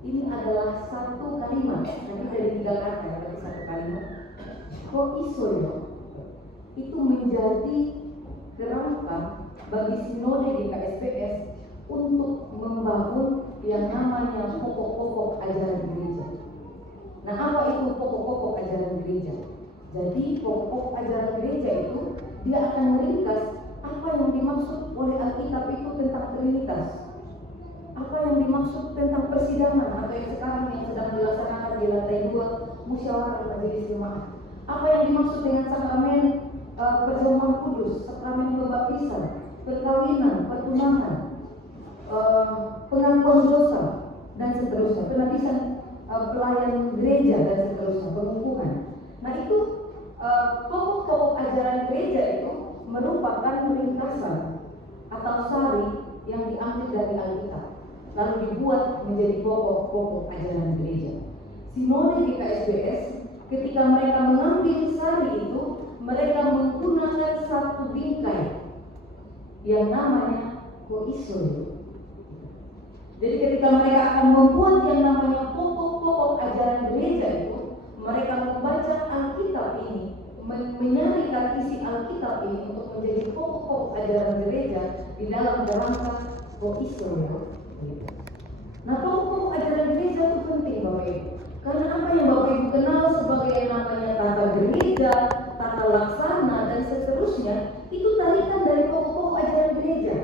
ini adalah satu kalimat, jadi dari 3 kata ya, tapi satu kalimat. Kok iso ya? Itu menjadi kerangka bagi sinode di KSPS untuk membangun yang namanya pokok-pokok ajaran gereja. Nah, apa itu pokok-pokok ajaran gereja? Jadi pokok ajaran gereja itu dia akan meringkas apa yang dimaksud oleh Alkitab itu tentang Trinitas, apa yang dimaksud tentang persidangan atau yang sekarang yang sedang dilaksanakan di lantai 2 musyawarah majelis jemaat, apa yang dimaksud dengan sakramen perjamuan kudus, sakramen pembaptisan, perkawinan, pertunangan, pengakuan dosa dan seterusnya, penapisan pelayan gereja dan seterusnya, pengukuhan. Nah itu pokok-pokok ajaran gereja itu merupakan ringkasan atau sari yang diambil dari Alkitab lalu dibuat menjadi pokok-pokok ajaran gereja. Sinode di KSBS ketika mereka mengambil sari itu, mereka menggunakan satu bingkai yang namanya koiso. Jadi ketika mereka akan membuat yang namanya pokok-pokok ajaran gereja itu, mereka membaca Alkitab ini, menyarikan isi Alkitab ini untuk menjadi pokok-pokok ajaran gereja di dalam kerangka koiso. Nah, pokok-pokok ajaran gereja itu penting Bapak Ibu, karena apa yang Bapak Ibu kenal sebagai yang namanya tata gereja, tata laksana dan seterusnya, itu tarikan dari pokok-pokok ajaran gereja.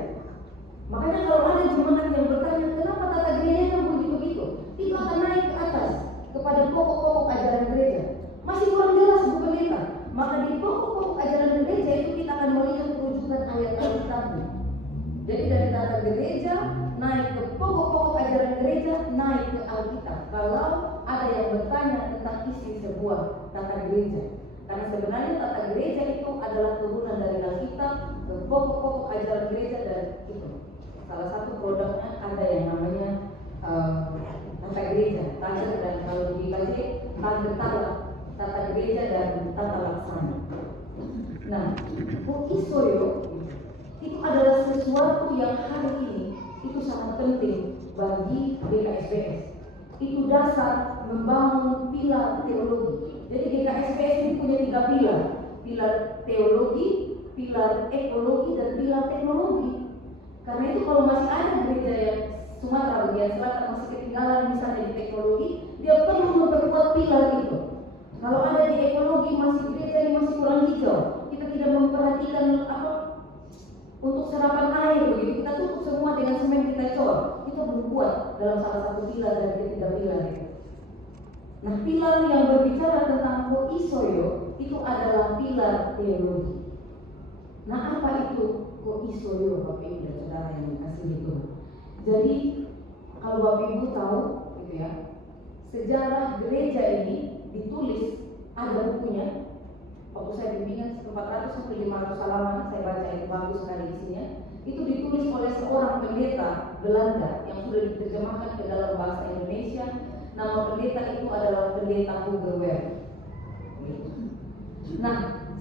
Makanya kalau ada jemaat yang bertanya kenapa tata gerejanya begitu-begitu, itu akan naik ke atas kepada pokok-pokok ajaran gereja. Masih kurang jelas Bu Pendeta. Maka di pokok-pokok ajaran gereja itu kita akan melihat rujukan ayat Alkitabnya. Jadi dari tata gereja naik ke pokok-pokok ajaran gereja, naik ke Alkitab. Kalau ada yang bertanya tentang isi sebuah tata gereja, karena sebenarnya tata gereja itu adalah turunan dari Alkitab ke pokok-pokok ajaran gereja dan itu. Salah satu produknya ada yang namanya tata gereja, tata dan kalau dikaji tata gereja dan tata laksana. Nah, koisoyo itu adalah sesuatu yang hari ini itu sangat penting bagi GKSBS. Itu dasar membangun pilar teologi. Jadi GKSBS itu punya 3 pilar: pilar teologi, pilar ekologi, dan pilar teknologi. Karena itu kalau masih ada gereja yang Sumatera bagian selatan masih ketinggalan misalnya di teknologi, dia perlu memperkuat pilar itu. Kalau ada di ekologi masih gereja yang masih kurang hijau, kita tidak memperhatikan untuk serapan air begitu, kita tutup semua dengan semen, kita cor, itu belum kuat dalam salah satu pilar dari ketiga pilar itu. Nah, pilar yang berbicara tentang koisoyo itu adalah pilar teologi. Nah, apa itu koisoyo Bapak Ibu dan Saudara yang dikasihi Tuhan? Jadi kalau Bapak Ibu tahu gitu ya, sejarah gereja ini ditulis, ada bukunya. Waktu saya bimbingan 400 sampai 500 halaman, saya baca itu bagus sekali isinya. Itu ditulis oleh seorang pendeta Belanda yang sudah diterjemahkan ke dalam bahasa Indonesia. Nama pendeta itu adalah pendeta Hugo Wehr. Nah,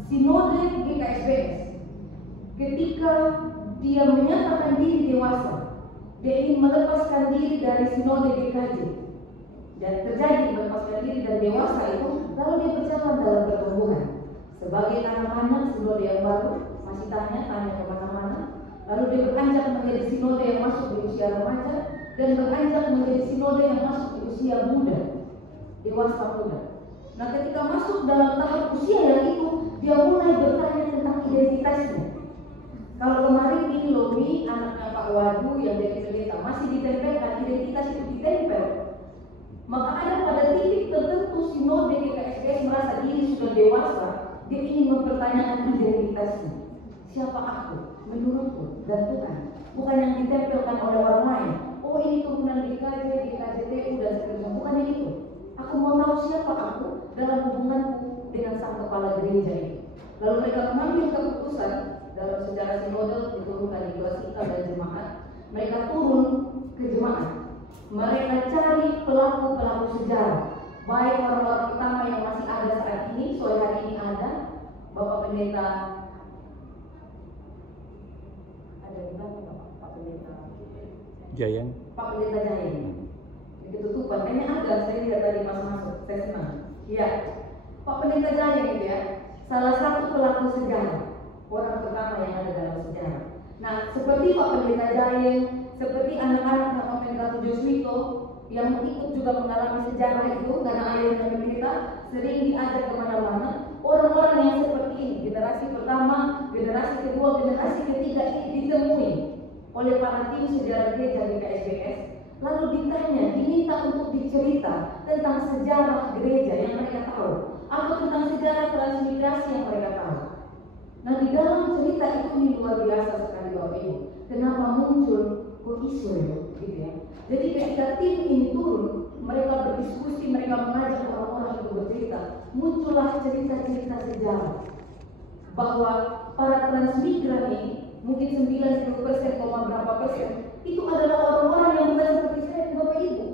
sinode GKSBS ketika dia menyatakan diri dewasa, dia ingin melepaskan diri dari sinode GKJ. Dan terjadi melepaskan diri dan dewasa itu, lalu dia berjalan dalam pertumbuhan. Sebagai anak-anak sinode yang baru, masih tanya kemana-mana. Lalu dia beranjak menjadi sinode yang masuk di usia remaja, dan beranjak menjadi sinode yang masuk di usia muda, dewasa muda. Nah, ketika masuk dalam tahap usia yang itu, dia mulai bertanya tentang identitasnya. Kalau kemarin ini Lomi, anaknya Pak Wadu yang jadi pendeta, masih ditempelkan, identitas itu ditempel. Maka ada pada titik tertentu sinode GKSBS merasa diri sudah dewasa, dia ingin mempertanyakan identitasnya. Siapa aku menurutku dan Tuhan, bukan yang ditempelkan oleh orang lain. Oh, ini turunan GKJ, GKJTU dan seterusnya, bukan yang itu. Aku mau tahu siapa aku dalam hubunganku dengan sang kepala gereja itu. Lalu mereka mengambil keputusan dalam sejarah sinode diturunkan di Klasika dan jemaat. Mereka turun ke jemaat. Mereka cari pelaku-pelaku sejarah, baik orang-orang utama yang masih ada saat ini, sore hari ini ada Bapak Pendeta, ada di belakang Pak Pendeta Jayang. Pak Pendeta Jayang. Ketutupan saya senang. Ya, Pak Pendeta Jaya gitu ya, salah satu pelaku sejarah, orang pertama yang ada dalam sejarah. Nah, seperti Pak Pendeta Jaya, seperti anak-anak Pak Pendeta Joswito yang ikut juga mengalami sejarah itu karena ayahnya menderita, sering diajak kemana-mana. Orang-orang yang seperti ini, generasi pertama, generasi kedua, generasi ketiga ini ditemui oleh para tim sejarah gereja di KSBS, lalu ditanya, diminta untuk dicerita tentang sejarah gereja yang mereka tahu, atau tentang sejarah transmigrasi yang mereka tahu. Nah, di dalam cerita itu ini luar biasa sekali Bapak Ibu. Kenapa muncul kok isu gitu ya? Jadi ketika tim ini turun, mereka berdiskusi, mereka mengajak orang-orang untuk bercerita. Muncullah cerita-cerita sejarah bahwa para transmigran ini mungkin 90%, berapa persen itu adalah orang-orang yang bukan seperti saya dan Bapak Ibu.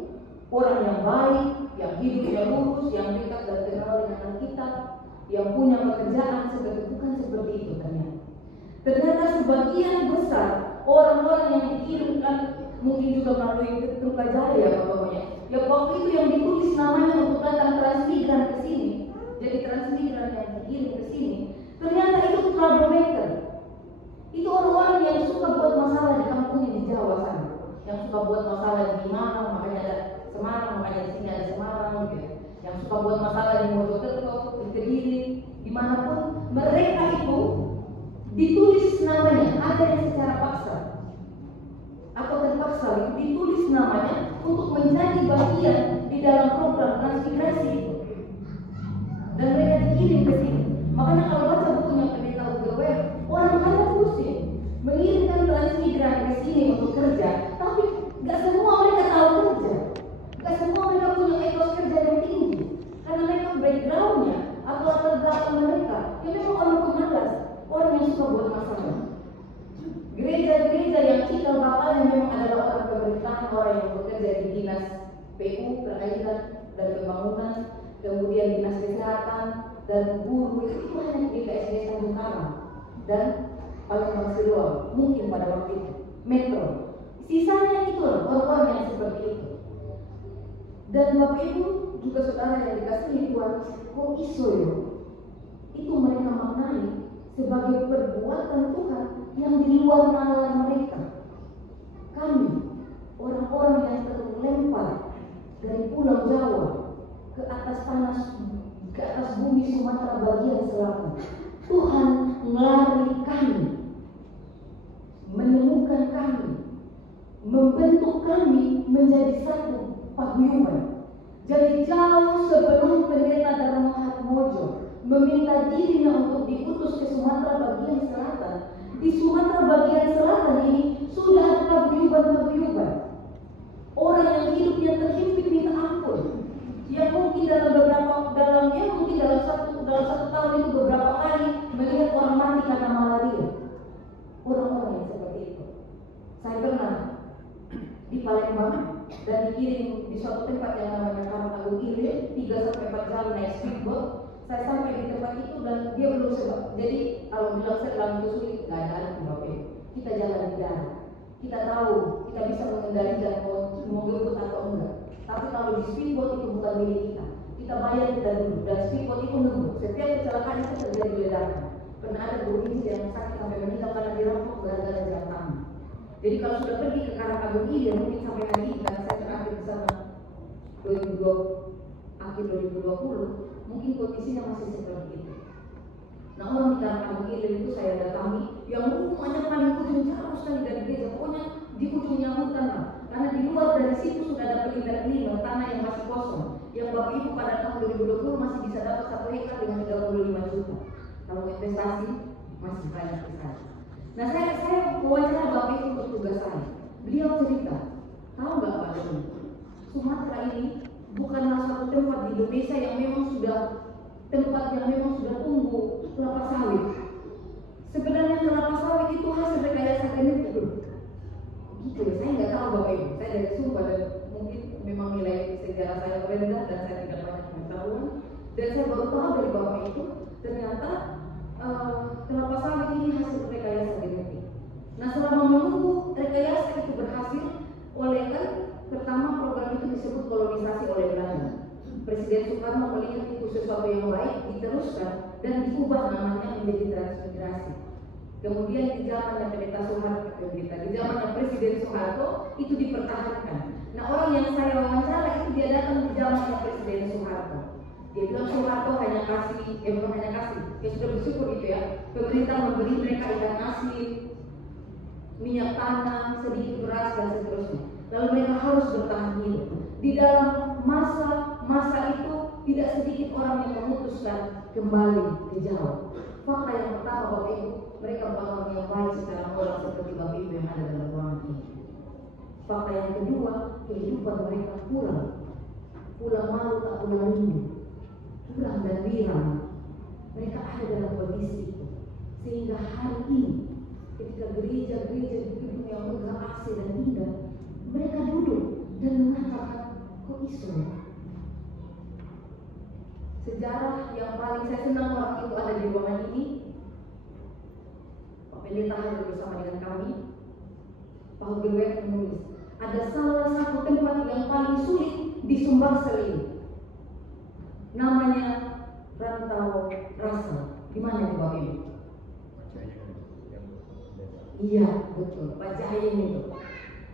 Orang yang baik, yang hidup yang lurus, yang dekat dan kenal dengan Alkitab, yang punya pekerjaan, bukan seperti itu ternyata. Ternyata sebagian besar orang-orang yang dikirimkan mungkin juga melalui Trukajaya pokoknya. Ya waktu itu yang ditulis namanya untuk datang transmigran ke sini. Jadi transmigran yang dikirim ke sini, ternyata itu troublemaker. Itu orang-orang yang suka buat masalah di kampungnya di Jawa sana. Yang suka buat masalah di mana, makanya ada Semarang, makanya di sini ada Semarang gitu ya. Yang suka buat masalah di Mojokerto, di Kediri, dimanapun, mereka itu ditulis namanya, ada yang secara paksa atau terpaksa itu ditulis namanya untuk menjadi bagian di dalam program transmigrasi itu, dan mereka dikirim ke sini. Makanya kalau baca bukunya Pendeta Ugewer, orang ada pusing mengirimkan transmigran ke sini untuk kerja, tapi gak semua mereka tahu kerja, gak semua mereka punya etos kerja yang tinggi, karena mereka backgroundnya atau latar belakang mereka yang memang orang pemalas, orang yang suka buat masalah. Gereja-gereja yang cikal bakalnya memang adalah orang pemerintahan, orang yang bekerja di dinas PU, perairan dan pembangunan, kemudian dinas kesehatan dan guru, itu hanya di KSBS Tanjung Karang dan Palembang Sidoarjo mungkin pada waktu itu metro. Sisanya itu orang-orang yang seperti itu. Dan Bapak Ibu juga saudara yang dikasihi Tuhan, kok iso yo? Itu mereka maknai sebagai perbuatan Tuhan yang di luar nalar mereka. Kami, orang-orang yang terlempar dari Pulau Jawa ke atas tanah, ke atas bumi Sumatera bagian selatan, Tuhan melari kami, menemukan kami, membentuk kami menjadi satu paguyuban. Jadi jauh sebelum Pendeta Dharma Hatmojo meminta dirinya untuk diutus ke Sumatera bagian selatan, di Sumatera bagian selatan ini sudah ada paguyuban-paguyuban. Orang yang hidupnya terhimpit minta ampun, yang mungkin dalam satu tahun itu beberapa kali melihat orang mati karena malaria. Orang-orang yang seperti itu. Saya pernah di Palembang dan dikirim di suatu tempat yang namanya Karang Agung Ile, 3-4 jam naik speedboat. Saya sampai di tempat itu dan dia belum sebab. Jadi kalau bilang selang itu sulit, nggak ada anak Bapak. Kita jalan di darat. Kita tahu kita bisa mengendalikan mau berebut atau enggak. Tapi kalau di speedboat itu bukan milik kita. Kita bayar kita dulu dan speedboat itu nunggu. Setiap kecelakaan itu terjadi ledakan. Pernah ada guru yang sakit sampai meninggal karena dirampok gara-gara jam tangan. Jadi kalau sudah pergi ke Karang Agung Ile, mungkin sampai hari ini karena saya terakhir di sana akhir 2020, mungkin kondisinya masih seperti itu. Nah, orang di Karang Agung Ile itu saya datangi, yang rumahnya paling ujung jauh sekali dari gereja, pokoknya di ujungnya hutan lah. Karena di luar dari situ sudah ada pelindar-pelindar tanah yang masih kosong, yang Bapak Ibu pada tahun 2020 masih bisa dapat 1 hektar dengan 35 juta. Kalau investasi masih banyak sekali. Nah, saya wawancara Bapak Ibu untuk tugas saya. Beliau cerita, tahu nggak Pak Doni? Sumatera ini bukanlah satu tempat di Indonesia yang memang sudah tumbuh kelapa sawit. Sebenarnya kelapa sawit itu hasil rekayasa genetik. Gitu ya, saya nggak tahu Bapak Ibu. Saya dari Sumba dan mungkin memang nilai sejarah saya rendah dan saya tidak banyak pengetahuan. Dan saya baru tahu dari Bapak itu ternyata kelapa sawit ini hasil rekayasa genetik. Nah, selama menunggu rekayasa itu berhasil, oleh kan pertama program itu disebut kolonisasi oleh Belanda. Presiden Soekarno melihat itu sesuatu yang baik, diteruskan dan diubah namanya menjadi transmigrasi. Kemudian di zamannya Pendeta Soeharto, di zamannya Presiden Soeharto itu dipertahankan. Nah, orang yang saya wawancara itu dia datang di zamannya Presiden Soeharto. Dia bilang Soeharto hanya bukan hanya kasih, dia sudah bersyukur itu ya. Pemerintah memberi mereka ikan asin, minyak tanah, sedikit beras dan seterusnya. Lalu mereka harus bertahan hidup. Di dalam masa itu tidak sedikit orang yang memutuskan kembali ke jauh. Fakta yang pertama Bapak Ibu, mereka orang yang baik secara moral seperti Bapak Ibu yang ada dalam ruangan ini. Fakta yang kedua, kehidupan mereka kurang malu tak pulang rindu, kurang dan riang. Mereka ada dalam kondisi itu, sehingga hari ini ketika gereja-gereja di gedung yang megah AC dan indah, mereka duduk dan mengatakan, kok iso? Sejarah yang paling saya senang orang itu ada di ruangan ini. Pak Pendeta hadir bersama dengan kami. Pak Hugewet menulis, ada salah satu tempat yang paling sulit di Sumbangsel, namanya Rantau Rasa. Di mana itu Bapak Ibu? Iya, betul, Pak Jahin itu.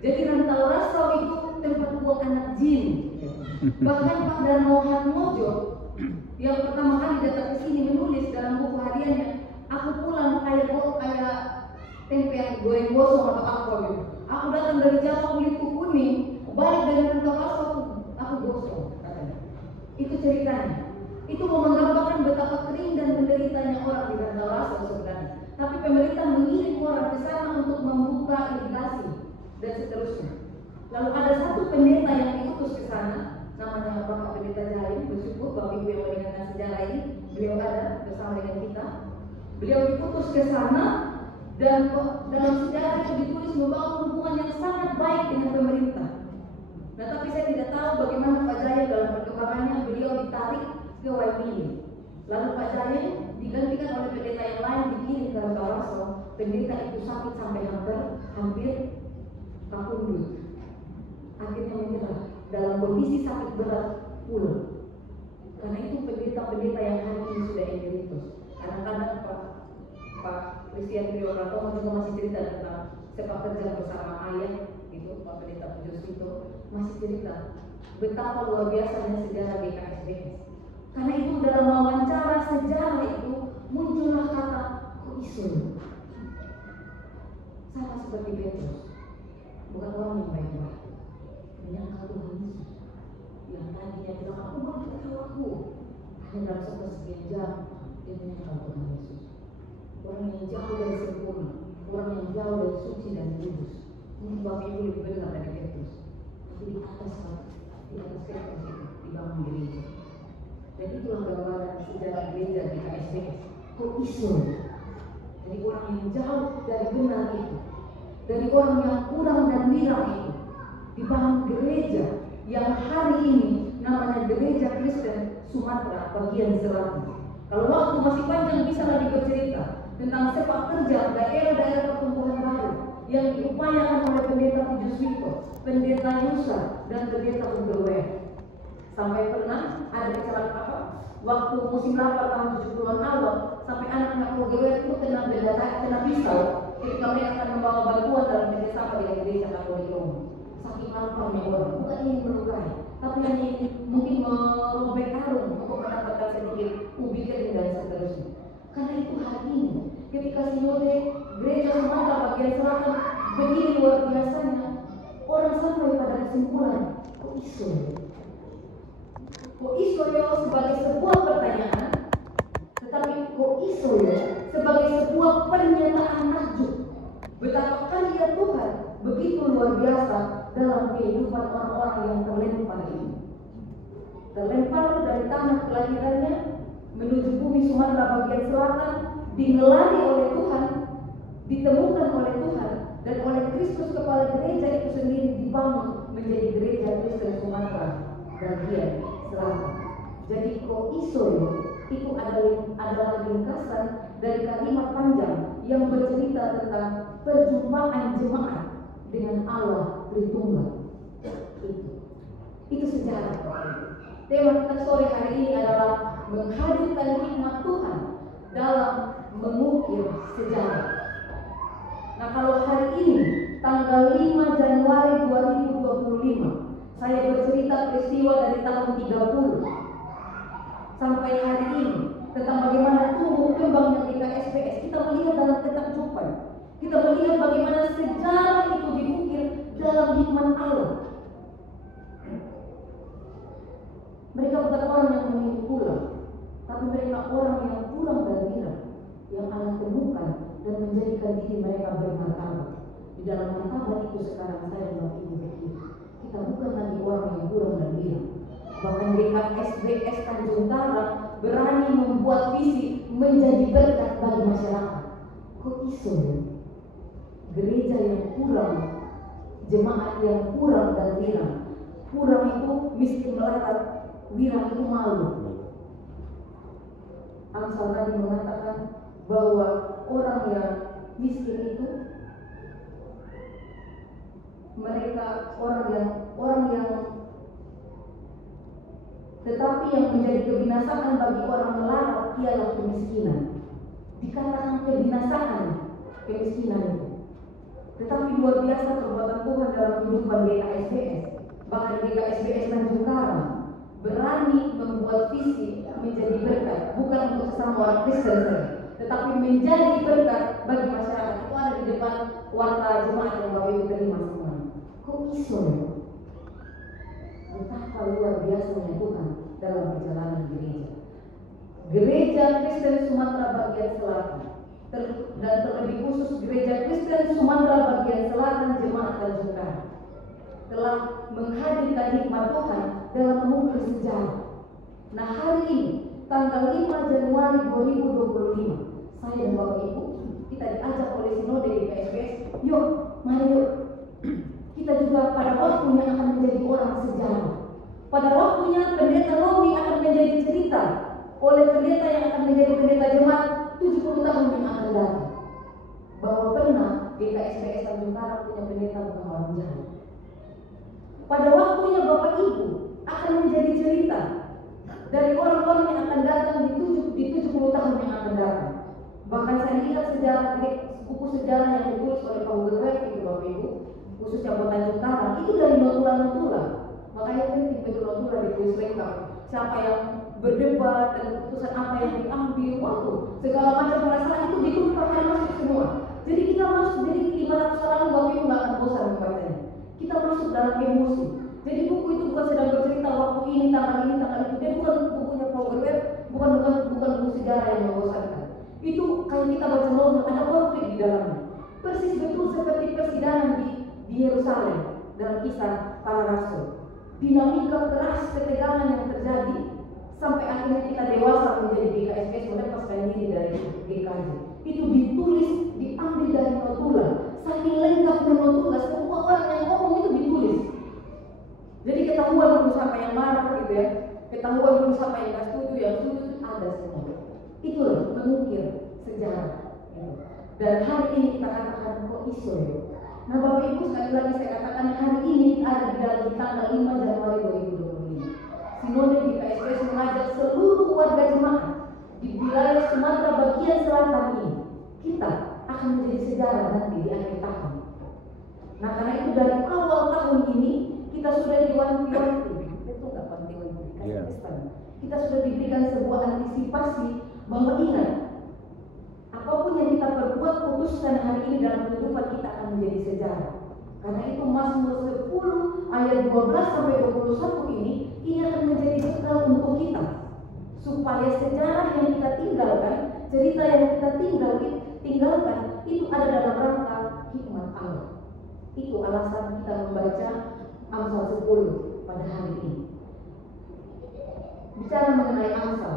Jadi Rantau Rasa itu tempat buang anak jin. Bahkan Pak Darmo Hatmojo yang pertama kali datang ke sini menulis dalam buku hariannya, aku pulang kayak tempe yang goreng gosong atau apa gitu. Aku datang dari Jawa kulitku kuning, balik dari Rantau Rasa aku gosong katanya. Itu ceritanya. Itu mau menggambarkan betapa kering dan menderitanya orang di Rantau Rasa sebenarnya. Tapi pemerintah mengirim orang ke sana untuk membuka irigasi dan seterusnya. Lalu ada satu pendeta yang diutus ke sana, namanya Bapak Pendeta Jahin. Bersyukur Bapak Ibu yang mendengarkan sejarah ini, beliau ada bersama dengan kita. Beliau diutus ke sana dan dalam sejarah itu ditulis membangun hubungan yang sangat baik dengan pemerintah. Nah, tapi saya tidak tahu bagaimana Pak Jahin dalam perkembangannya. Beliau ditarik ke Waimili. Lalu Pak Jahin digantikan oleh pendeta yang lain, dikirim ke Rantau Rasa. Pendeta itu sakit sampai hampir kabundut. Akhirnya menyerah dalam kondisi sakit berat pulang. Karena itu pendeta-pendeta yang hari ini sudah emeritus. Kadang-kadang Pak Christian Rio Pratomo juga masih cerita tentang sepak terjang bersama ayah, itu Pak Pendeta Pujo Sito masih cerita betapa luar biasanya sejarah GKSBS. Karena itu dalam wawancara sejarah itu muncullah kata koisun. Sama seperti Petrus, bukan orang yang baik-baik, menyangkal Tuhan Yesus yang tadinya bilang aku mau tahu aku, hanya dalam sekian jam dia menyangkal Tuhan Yesus. Orang yang jauh dari sempurna, orang yang jauh dari suci dan kudus. Mungkin Bapak Ibu lebih benar dari Petrus, tapi di atas Petrus itu dibangun gereja. Dan itulah gambaran sejarah gereja di KSBS. Koisun. Dari orang yang jauh dari benar itu, dari orang yang kurang dan mirang itu, dibangun gereja yang hari ini namanya Gereja Kristen Sumatera bagian selatan. Kalau waktu masih panjang bisa lagi bercerita tentang sepak terjang daerah-daerah pertumbuhan baru yang diupayakan oleh Pendeta Pujo Sito, Pendeta Yusa, dan Pendeta Hugewet. Sampai pernah ada kecelakaan apa? Waktu musim lapar tahun 70-an awal, sampai anak-anak Hugewet itu kena pisau ketika mereka akan membawa bantuan dalam kerjasama dengan gereja Katolik Roma. Saking laparnya orang, bukan ingin melukai, tapi hanya ingin mungkin merobek karung untuk mendapatkan sedikit ubi kering dan seterusnya. Karena itu hari ini, ketika sinode gereja Sumatera bagian selatan begini luar biasanya, orang sampai pada kesimpulan, kok iso? Kok iso ya sebagai sebuah pertanyaan, tetapi kok iso ya sebagai sebuah pernyataan takjub. Betapa karya Tuhan begitu luar biasa dalam kehidupan orang-orang yang terlempar ini. Terlempar dari tanah kelahirannya menuju bumi Sumatera bagian selatan, digelari oleh Tuhan, ditemukan oleh Tuhan, dan oleh Kristus kepala gereja itu sendiri dibangun menjadi gereja Kristen Sumatera bagian selatan. Jadi koiso itu adalah ringkasan dari kalimat panjang yang bercerita tentang perjumpaan jemaat dengan Allah Tritunggal. Itu sejarah. Tema kita sore hari ini adalah menghadirkan hikmat Tuhan dalam mengukir sejarah. Nah, kalau hari ini tanggal 5 Januari 2025 saya bercerita peristiwa dari tahun 30 sampai hari ini tentang bagaimana tumbuh kembangnya GKSBS, kita melihat dalam ketakjuban. Kita melihat bagaimana sejarah itu diukir dalam hikmat Allah. Mereka bukan orang yang mengikut pulang, tapi mereka orang yang pulang dan bilang yang Allah temukan dan menjadikan diri mereka bermartabat. Di dalam martabat itu sekarang saya dan ibu berpikir, kita bukan lagi orang yang pulang dan bilang. Bahkan GKSBS Tanjung Karang berani membuat visi menjadi berkat bagi masyarakat. Kok iso ya? Gereja yang kurang, jemaat yang kurang dan wirang. Kurang itu miskin melarat, wirang itu malu. Amsal tadi mengatakan bahwa orang yang miskin itu mereka orang yang tetapi yang menjadi kebinasaan bagi orang melarat ialah kemiskinan. Dikatakan kebinasaan kemiskinan itu. Tetapi luar biasa perbuatan Tuhan dalam kehidupan GKSBS. Bahkan GKSBS Tanjung Karang berani membuat visi menjadi berkat, bukan untuk sesama orang Kristen saja, tetapi menjadi berkat bagi masyarakat. Itu ada di depan warta jemaat yang Bapak Ibu terima semua. Kok iso ya? Betapa luar biasanya Tuhan dalam perjalanan gereja. Gereja Kristen Sumatera bagian selatan dan terlebih khusus Gereja Kristen Sumatera bagian selatan Jemaat Tanjung Karang telah menghadirkan hikmat Tuhan dalam mengukir sejarah. Nah, hari ini tanggal 5 Januari 2025 saya dan Bapak Ibu kita diajak oleh Sinode GKSBS, yuk, mari yuk kita juga pada waktunya akan menjadi orang sejarah. Pada waktunya pendeta Romi akan menjadi cerita oleh pendeta yang akan menjadi pendeta jemaat 70 tahun yang akan datang. Bahwa pernah GKSBS Tanjung Karang punya pendeta bukan orang jahat. Pada waktunya Bapak Ibu akan menjadi cerita dari orang-orang yang akan datang di 70 tahun yang akan datang. Bahkan saya lihat sejarah buku sejarah yang ditulis oleh Pak Gubernur itu Bapak Ibu, khususnya buat Tanjung Karang, itu dari notula-notula. Makanya penting betul notula ditulis lengkap. Siapa yang berdebat dan keputusan apa yang diambil, waktu segala macam perasaan itu ditumpahkan masuk semua. Jadi kita masuk, jadi 500 halaman Bapak Ibu nggak akan bosan membacanya. Kita masuk dalam emosi. Jadi buku itu bukan sedang bercerita waktu ini, tanggal ini, tanggal itu. Dia bukan bukunya Power Web, bukan buku sejarah yang membosankan. Itu kalau kita baca novel ada konflik di dalamnya. Persis betul seperti persidangan di Yerusalem dalam kisah para rasul. Dinamika keras ketegangan yang terjadi sampai akhirnya kita dewasa menjadi GKSBS melepaskan diri dari GKJ. Itu ditulis, diambil dari notula. Saking lengkapnya notula, semua orang yang ngomong itu ditulis. Jadi ketahuan dulu siapa yang marah gitu ya. Ketahuan dulu siapa yang gak setuju, yang setuju ada semua. Itulah mengukir sejarah. Dan hari ini kita katakan kok iso ya. Nah Bapak Ibu sekali lagi saya katakan hari ini ada di dalam tanggal 5 Januari 2025. Sinode GKSBS mengajak seluruh warga jemaat di wilayah Sumatera bagian selatan ini. Kita akan menjadi sejarah nanti di akhir tahun. Nah karena itu dari awal tahun ini kita sudah diwanti-wanti. Itu nggak wanti-wanti. Kita sudah diberikan sebuah antisipasi bahwa ingat, apapun yang kita perbuat putuskan hari ini dalam kehidupan kita akan menjadi sejarah. Karena itu Mazmur 10 ayat 12 sampai 21 ini akan menjadi bekal untuk kita. Supaya sejarah yang kita tinggalkan, cerita yang kita tinggalkan itu ada dalam rangka hikmat Allah. Itu alasan kita membaca Amsal 10 pada hari ini. Bicara mengenai Amsal.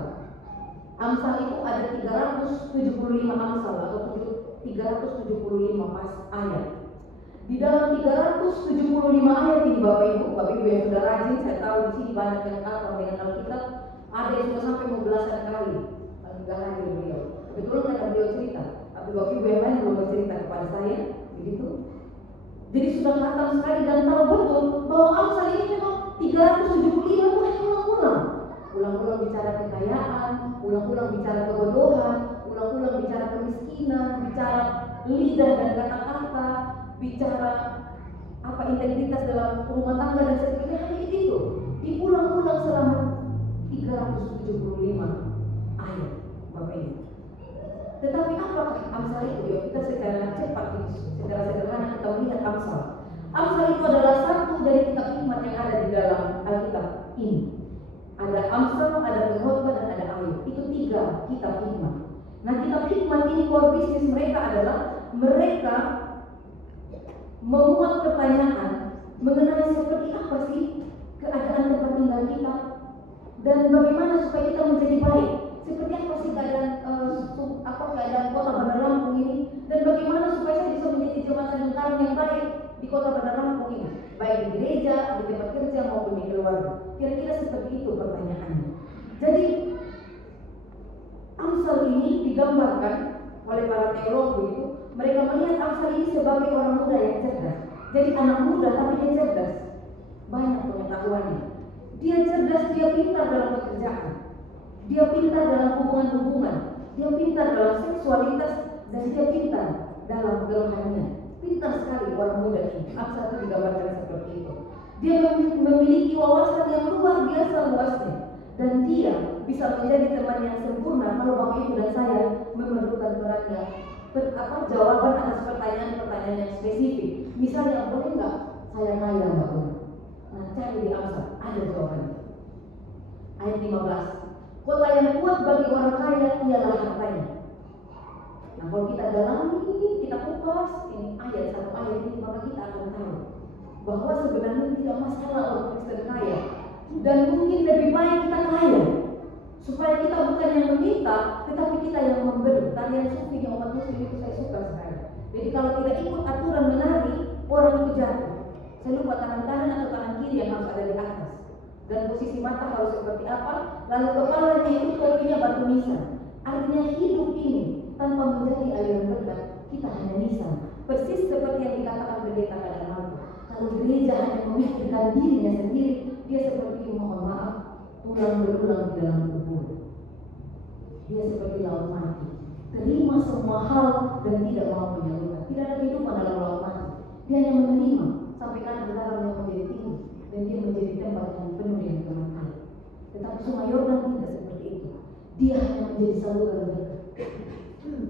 Amsal itu ada 375 Amsal atau 375 pas ayat. Di dalam 375 ayat ini Bapak Ibu yang sudah rajin, saya tahu di sini banyak yang hafal dengan Alkitab, ada yang sudah sampai mau belasan kali enggak hadir beliau. Kebetulan karena beliau cerita, tapi Bapak Ibu yang lain belum bercerita kepada saya, begitu. Jadi sudah hafal sekali dan tahu betul bahwa Amsal ini memang 375 bukan ulang-ulang. ulang-ulang bicara kekayaan, ulang-ulang bicara kebodohan, ulang-ulang bicara kemiskinan, bicara lidah dan kata-kata, bicara integritas dalam rumah tangga dan sebagainya. Hanya itu diulang-ulang selama 375 ayat Bapak Ibu. Tetapi apakah Amsal itu? Ya, kita secara cepat, secara sederhana kita melihat Amsal. Amsal itu adalah satu dari kitab hikmat yang ada di dalam Alkitab ini. Ada Amsal, ada Pengkhotbah, dan ada Ayub. Itu 3 kitab hikmat. Nah, kitab hikmat ini core bisnis mereka adalah mereka memuat pertanyaan mengenai seperti apa sih keadaan tempat tinggal kita dan bagaimana supaya kita menjadi baik. Seperti apa sih keadaan kota Bandar Lampung ini, dan bagaimana supaya saya bisa menjadi jemaat lingkaran yang baik di kota Bandar Lampung ini, baik di gereja, di tempat kerja maupun di keluarga. Kira-kira seperti itu pertanyaannya. Jadi Amsal ini digambarkan oleh para teolog begitu. Mereka melihat Amsal ini sebagai orang muda yang cerdas. Jadi anak muda tapi dia cerdas, banyak pengetahuannya. Dia cerdas, dia pintar dalam pekerjaan, dia pintar dalam hubungan-hubungan, dia pintar dalam seksualitas, dan dia pintar dalam kerohanian. Pintar sekali orang muda ini. Amsal itu digambarkan seperti itu. Dia memiliki wawasan yang luar biasa luasnya, dan dia bisa menjadi teman yang sempurna kalau Bapak Ibu dan saya memerlukan perannya. Jawaban atas pertanyaan-pertanyaan yang spesifik. Misalnya, boleh nggak saya kaya Mbak Una? Nah, cari di Amsal, ada jawabannya. Ayat 15. Kota yang kuat bagi orang kaya ialah hartanya. Nah, kalau kita dalami, kita kupas ini satu ayat ini, maka kita akan tahu bahwa sebenarnya tidak masalah orang Kristen kaya, dan mungkin lebih baik kita kaya supaya kita bukan yang meminta, tetapi kita yang memberi. Tarian sufi yang umat muslim itu saya suka sekali. Jadi kalau tidak ikut aturan menari, orang itu jatuh. Saya lupa tangan kanan atau tangan kiri yang harus ada di atas, dan posisi mata harus seperti apa, lalu kepalanya itu topinya batu nisan. Artinya hidup ini tanpa menjadi aliran berkat, kita hanya nisan. Persis seperti yang dikatakan pendeta pada malam. Kalau gereja hanya memikirkan dirinya sendiri, dia seperti, mohon maaf, tulang berulang di dalam kubur. Dia seperti laut mati, terima semua hal dan tidak mau menyalurkan. Tidak ada kehidupan dalam laut mati. Dia hanya menerima sampai kan darahnya menjadi tinggi, dan dia menjadi tempat yang penuh dengan kemenangan. Tetapi Sungai Yordan tidak seperti itu. Dia hanya menjadi saluran berkat.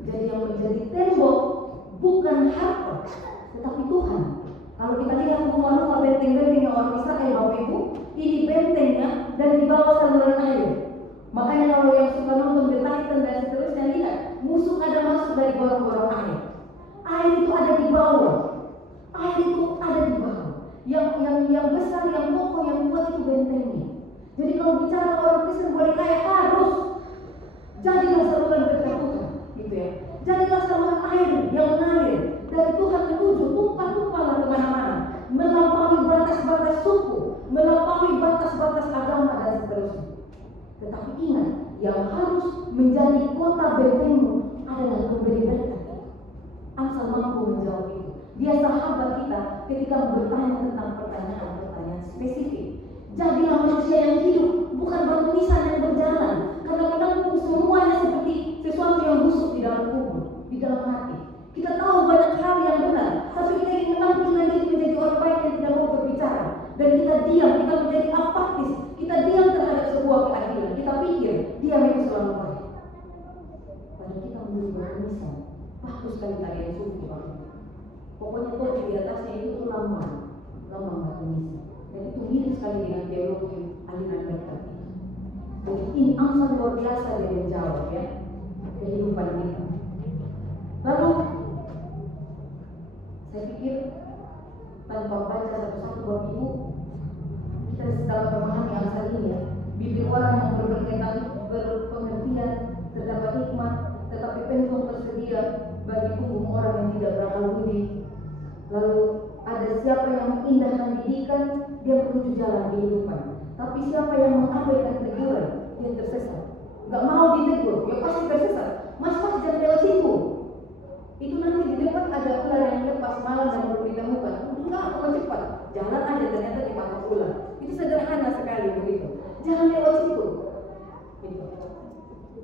Jadi yang menjadi tembok bukan harta, tetapi Tuhan. Kalau kita lihat rumah-rumah benteng-bentengnya orang Israel, Bapak Ibu, ini bentengnya dan di bawah saluran air. Makanya kalau yang suka nonton The Titan dan seterusnya, lihat musuh ada masuk dari gorong-gorong air. Air itu ada di bawah. Air itu ada di bawah. Yang besar, yang kokoh, yang kuat itu bentengnya. Jadi kalau bicara orang Kristen boleh kaya, harus jadilah saluran berkat Tuhan, gitu ya. Jadilah saluran air yang mengalir dari Tuhan menuju, tumpah-tumpahlah kemana-mana, melampaui batas-batas suku, melampaui batas-batas agama dan seterusnya. Tetapi ingat, yang harus menjadi kota bentengmu adalah pemberi berkat. Amsal mampu menjawab itu. Dia sahabat kita ketika bertanya tentang pertanyaan-pertanyaan spesifik. Jadilah manusia yang hidup, bukan batu nisan yang berjalan, karena menampung semuanya seperti sesuatu yang busuk di dalam kubur, di dalam hati. Kita tahu banyak hal yang benar, tapi kita ingin menampilkan diri menjadi orang baik yang tidak mau berbicara, dan kita diam, kita menjadi apatis, kita diam terhadap sebuah keadilan. Kita pikir diam itu selalu baik, padahal kita menjadi batu nisan. Bagus sekali tarian sufi, Pak. Pokoknya topi di atasnya itu lambang batu nisan. Dan itu mirip sekali dengan teologi aliran berkat. Jadi ini Amsal luar biasa dia menjawab ya kehidupan kita. Lalu saya pikir tanpa baca satu-satu Bapak Ibu, kita dapat memahami Amsal ini ya. Bibir orang yang berpengertian, terdapat hikmat, tetapi pentung tersedia bagi punggung orang yang tidak berakal budi. Lalu ada siapa yang mengindahkan didikan, dia menuju jalan kehidupan. Tapi siapa yang mengabaikan teguran, dia tersesat. Gak mau ditegur, ya pasti tersesat. Mas jangan lewat situ. Itu nanti di depan ada ular yang lepas malam dan baru ditemukan. Enggak, aku cepat. Jalan aja, ternyata dipakai ular. Itu sederhana sekali begitu. Jangan lewat situ. Gitu.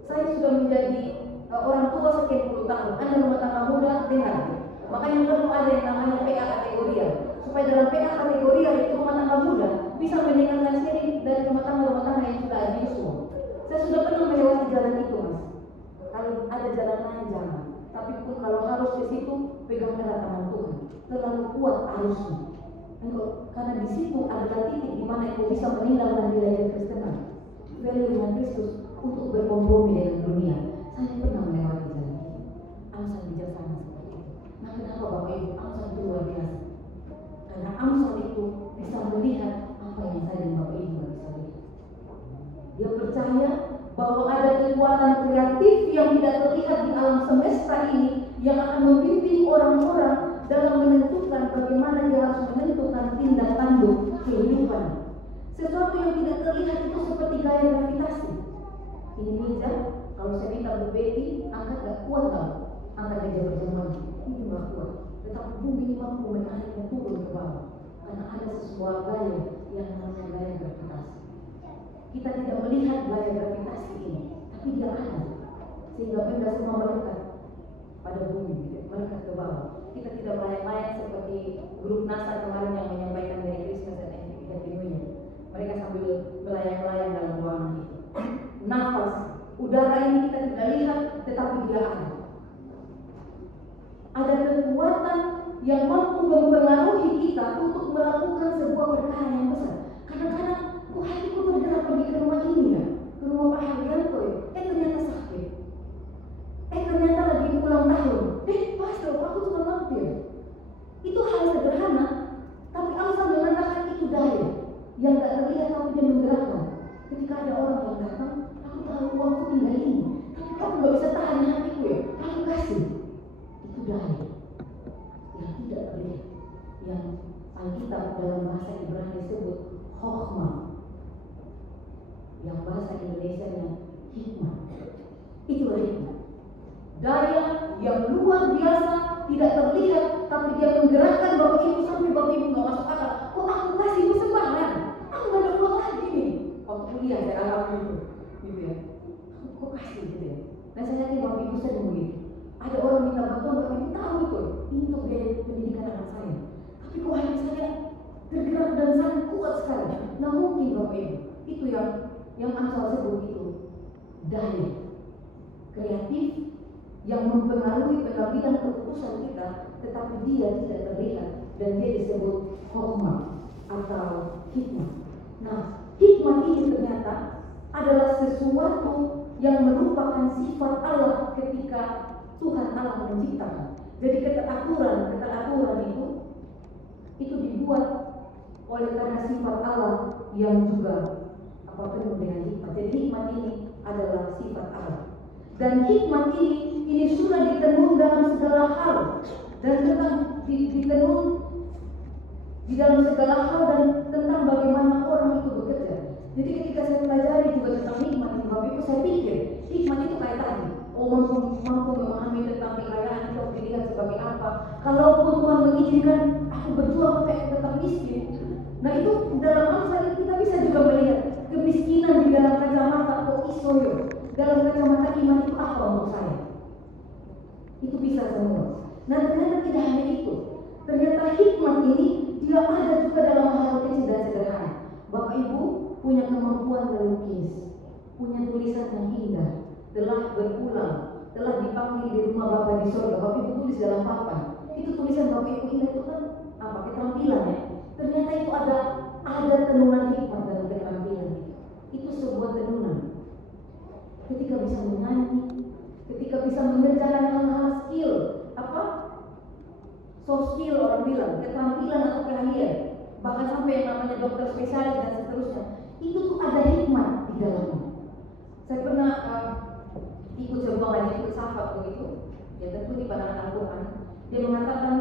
Saya sudah menjadi orang tua sekian puluh tahun. Anda rumah tangga muda, dengar. Makanya perlu ada yang namanya PA kategoria. Supaya dalam PA kategoria itu rumah tangga muda bisa mendengarkan sendiri dari rumah tangga yang sudah ajuis semua. Saya sudah pernah melewati jalan itu, Mas. Kalau ada jalan lain jangan. Tapi pun kalau harus ke situ, pegang erat tangan Tuhan. Terlalu kuat arusnya. Karena di situ adalah titik di mana engkau bisa meninggalkan nilai Kristenan, value dengan Kristus untuk berkompromi dengan dunia. Saya pernah melewati jalan itu. Amsal bijaksana seperti itu. Nah, kenapa Bapak Ibu? Amsal itu luar biasa. Karena Amsal itu bisa melihat apa yang saya dan Bapak Ibu tidak bisa lihat. Dia percaya bahwa ada kekuatan kreatif yang tidak terlihat di alam semesta ini yang akan membimbing orang-orang dalam menentukan bagaimana dia harus menentukan tindak tanduk kehidupan. Sesuatu yang tidak terlihat itu seperti gaya gravitasi. Ini meja, kalau saya minta Bu Betty, angkat gak kuat tau? Angkat meja berjamaah, ini gak kuat. Tetapi bumi ini mampu menariknya turun ke bawah. Karena ada sesuatu gaya yang namanya gaya gravitasi. Kita tidak melihat gaya gravitasi ini, tapi dia ada. Sehingga benda semua melekat pada bumi, melekat ke bawah. Kita tidak melayang-layang seperti grup NASA kemarin yang menyampaikan dari Christmas and Happy New Year. Mereka sambil melayang-layang dalam ruangan itu. Nafas, udara ini kita tidak lihat, tetapi dia ada. Ada kekuatan yang mampu mempengaruhi kita untuk melakukan sebuah perkara yang besar. Kadang-kadang, hatiku tergerak pergi ke rumah ini ya, ke rumah Pak Haryanto ya. Ternyata sakit. Ternyata lagi ulang tahun. Pastor, aku cuma mampir. Itu hal sederhana, tapi Amsal mengatakan itu daya yang gak terlihat tapi dia menggerakkan. Ketika ada orang yang datang, aku tahu uangku tinggal ini, tapi kamu gak bisa tahan hatiku ya, aku kasih. Itu daya yang tidak terlihat, yang Alkitab dalam bahasa Ibrani disebut Chokhmah, yang bahasa Indonesianya hikmah. Itu hikmah. Daya yang luar biasa, tidak terlihat, tapi dia menggerakkan Bapak Ibu sampai Bapak Ibu gak masuk akal. Kok aku kasih persembahan? Aku gak ada uang lagi nih. Waktu kuliah saya alami itu, gitu ya. Kok kasih gitu ya? Dan saya yakin Bapak Ibu sering begitu. Ada orang minta bantuan, Bapak Ibu tahu itu. Ini untuk biaya pendidikan anak saya. Tapi kok hati saya tergerak dan sangat kuat sekali. Nah mungkin Bapak Ibu, itu yang Amsal sebut itu daya kreatif yang mempengaruhi pengambilan keputusan kita, tetapi dia tidak terlihat dan dia disebut chokhmah atau hikmah. Nah, hikmah ini ternyata adalah sesuatu yang merupakan sifat Allah ketika Tuhan Allah menciptakan. Jadi keteraturan itu dibuat oleh karena sifat Allah yang juga penuh dengan hikmah. Jadi hikmah ini adalah sifat Allah. Dan hikmah ini sudah ditenun dalam segala hal dan tentang ditenun di dalam segala hal dan tentang bagaimana orang itu bekerja. Jadi ketika saya pelajari juga tentang hikmah ini, Bapak Ibu, saya pikir hikmah itu kayak tadi, mampu memahami tentang kekayaan itu dilihat sebagai apa. Kalau Tuhan mengizinkan aku berjuang sampai aku tetap miskin, nah itu dalam Amsal kita bisa juga melihat kemiskinan di dalam kacamata isoyo. Dalam kacamata iman itu apa untuk saya? Itu bisa semua. Nah ternyata tidak hanya itu. Ternyata hikmah ini dia ada juga dalam hal kecil dan sederhana. Bapak Ibu punya kemampuan melukis, punya tulisan yang indah, telah berulang, telah dipanggil di rumah Bapak di surga. Bapak Ibu tulis dalam papan. Itu tulisan Bapak Ibu indah itu kan apa? Keterampilan ya. Ternyata itu ada tenunan hikmah dalam keterampilan itu. Itu sebuah tenunan. Ketika bisa menyanyi, ketika bisa mengerjakan hal-hal skill, soft skill orang bilang, keterampilan atau keahlian, bahkan sampai yang namanya dokter spesialis dan seterusnya, itu tuh ada hikmah di dalamnya. Saya pernah ikut sebuah ngaji filsafat begitu, ya tentu di pandangan Al-Quran, dia mengatakan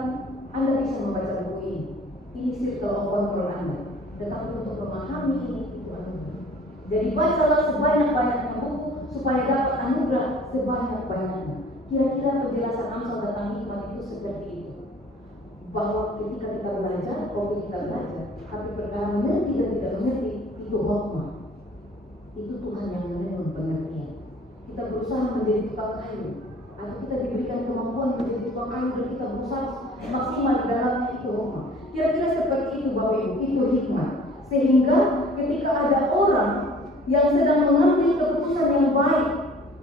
Anda bisa membaca buku ini circle of control Anda, tetapi untuk memahami ini itu Anda. Jadi bacalah sebanyak-banyaknya buku supaya dapat anugerah sebanyak-banyaknya. Kira-kira penjelasan Amsal tentang hikmah itu seperti itu. Bahwa ketika kita belajar, tapi perkara mengerti dan tidak mengerti, itu hikmah. Itu Tuhan yang menenun pengertian. kita berusaha menjadi tukang kayu, atau kita diberikan kemampuan menjadi tukang kayu dan kita berusaha maksimal di dalamnya itu rumah. Kira-kira seperti itu Bapak Ibu, itu hikmat. Sehingga ketika ada orang yang sedang mengambil keputusan yang baik,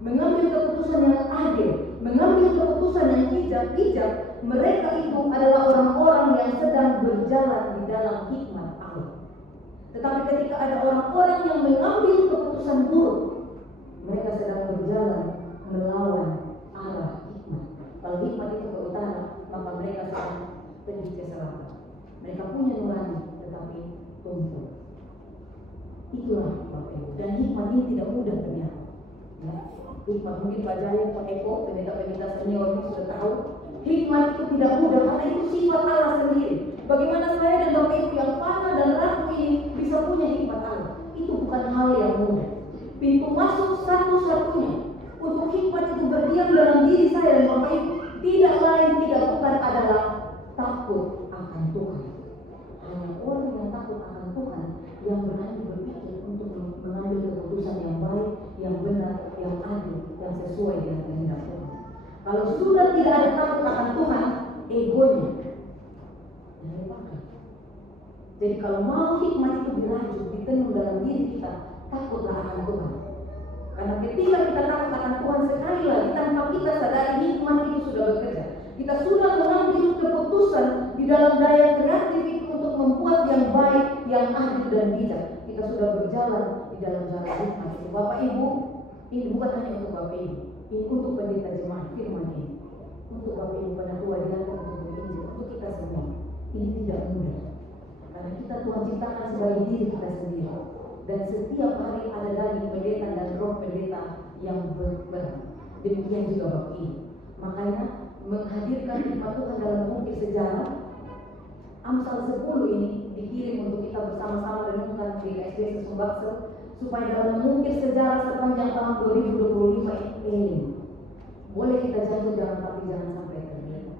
mengambil keputusan yang adil, mengambil keputusan yang bijak, mereka itu adalah orang-orang yang sedang berjalan di dalam hikmat Allah. Tetapi ketika ada orang-orang yang mengambil keputusan buruk, mereka sedang berjalan melawan arah hikmat. Kalau hikmat itu ke utara, maka mereka sedang pergi ke selatan. Mereka punya nurani, tetapi tumpul. Itulah Bapak Ibu. Dan hikmat ini tidak mudah ternyata. Ya. Hikmat mungkin Pak Jaya, Pak Eko, pendeta-pendeta senior ini sudah tahu. Hikmat itu tidak mudah karena itu sifat Allah sendiri. Bagaimana saya dan Bapak Ibu yang fana dan ragu ini bisa punya hikmat Allah? Itu bukan hal yang mudah. Pintu masuk satu-satunya untuk hikmat itu berdiam dalam diri saya dan Bapak Ibu tidak lain tidak bukan adalah takut akan Tuhan. Hanya orang yang takut akan Tuhan yang berani berpikir untuk mengambil keputusan yang baik, yang benar, yang adil, yang sesuai dengan kehendak Tuhan. Kalau sudah tidak ada takut akan Tuhan, egonya yang dipakai. Jadi kalau mau hikmat itu dirajut, ditanam dalam diri kita, takutlah akan Tuhan. Karena ketika kita takut akan Tuhan, sekali lagi tanpa kita sadari hikmat itu sudah bekerja. Kita sudah mengambil keputusan di dalam daya kreatif itu untuk membuat yang baik, yang adil dan bijak. Kita sudah berjalan di dalam jalan hikmat itu. Bapak Ibu, ini bukan hanya untuk Bapak Ibu, ini untuk pendeta jemaat firman ini, untuk Bapak Ibu pada tua diangkat untuk berinjil, untuk kita semua. Ini tidak mudah, karena kita Tuhan ciptakan sebagai diri kita sendiri. Dan setiap hari ada daging pendeta dan roh pendeta yang berperan. Demikian juga Bapak Ibu. Makanya menghadirkan hikmat Tuhan dalam mengukir sejarah, Amsal 10 ini dikirim untuk kita bersama-sama renungkan di KSD Sumbaksel, supaya dalam mengukir sejarah sepanjang tahun 2025 ini boleh kita jatuh jangan, tapi jangan sampai terjadi.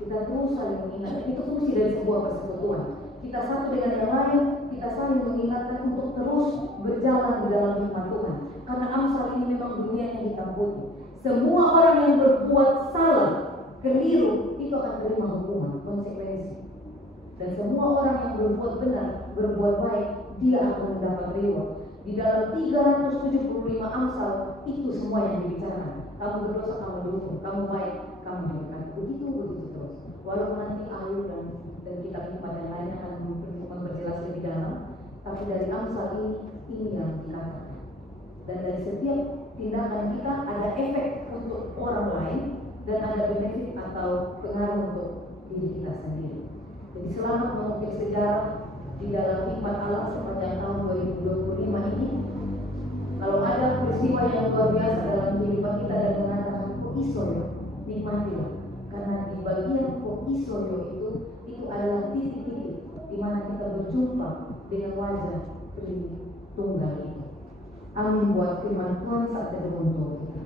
Kita terus saling mengingat. Itu fungsi dari sebuah persekutuan. Kita satu dengan yang lain, kita saling mengingatkan untuk terus berjalan di dalam hikmat Tuhan. Karena Amsal ini memang dunia yang hitam putih. Semua orang yang berbuat salah, keliru, itu akan terima hukuman, konsekuensi. Dan semua orang yang berbuat benar, berbuat baik, dia akan mendapat reward. Di dalam 375 Amsal, itu semua yang dibicarakan. Kamu berdosa, kamu berhukum, kamu baik, kamu diberkati. Begitu terus. Walaupun nanti Ayub dan kitab hikmat yang lainnya akan memperjelas lebih dalam, tapi dari Amsal ini yang dikatakan. Dan dari setiap tindakan kita ada efek untuk orang lain dan ada benefit atau pengaruh untuk diri kita sendiri. Jadi selamat mengukir sejarah di dalam hikmat Allah sepanjang tahun 2025 ini. Kalau ada peristiwa yang luar biasa dalam kehidupan kita dan mengatakan kok iso ya, nikmatilah. Karena di bagian kok iso ya itu adalah titik-titik di mana kita berjumpa dengan wajah Tritunggal itu. Amin buat firman Tuhan saat teduh untuk kita.